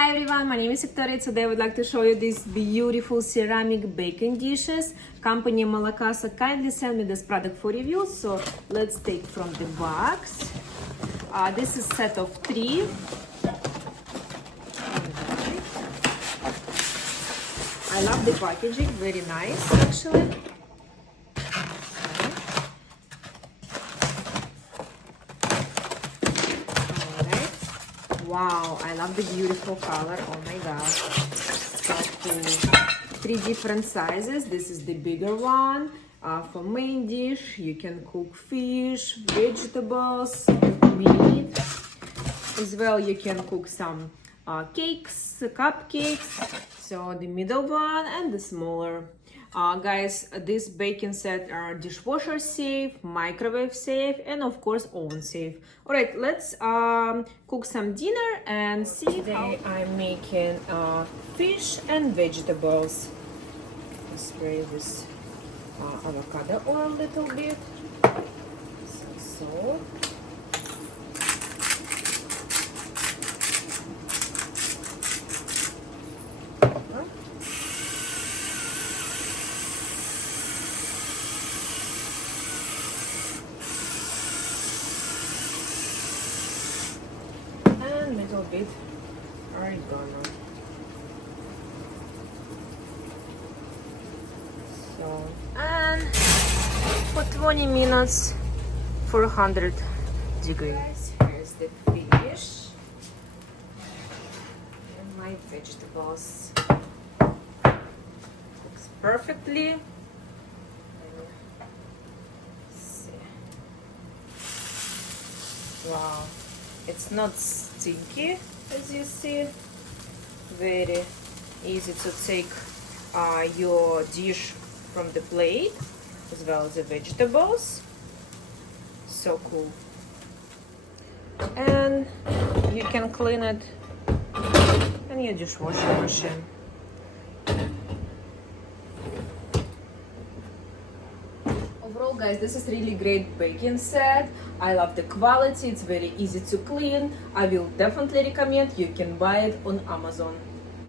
Hi everyone, my name is Victoria. Today I would like to show you these beautiful ceramic baking dishes. Company MALACASA kindly sent me this product for review, so let's take from the box. This is set of 3. I love the packaging, very nice actually. Wow, I love the beautiful color. Oh my god. So cool. 3 different sizes. This is the bigger one. For main dish, you can cook fish, vegetables, meat. As well, you can cook some cakes, cupcakes. So the middle one and the smaller. Guys, this baking set are dishwasher safe, microwave safe, and of course oven safe. All right, let's cook some dinner and see. Today I'm making fish and vegetables. Spray this avocado oil a little bit. Some salt. Little bit oregano. So, and for 20 minutes, 400 degrees. Here's the fish and my vegetables. Cooks perfectly. See. Wow. It's not sticky, as you see. Very easy to take your dish from the plate, as well as the vegetables. So cool. And you can clean it in your dishwasher machine. Overall, guys, this is really great baking set. I love the quality, it's very easy to clean. I will definitely recommend you can buy it on Amazon.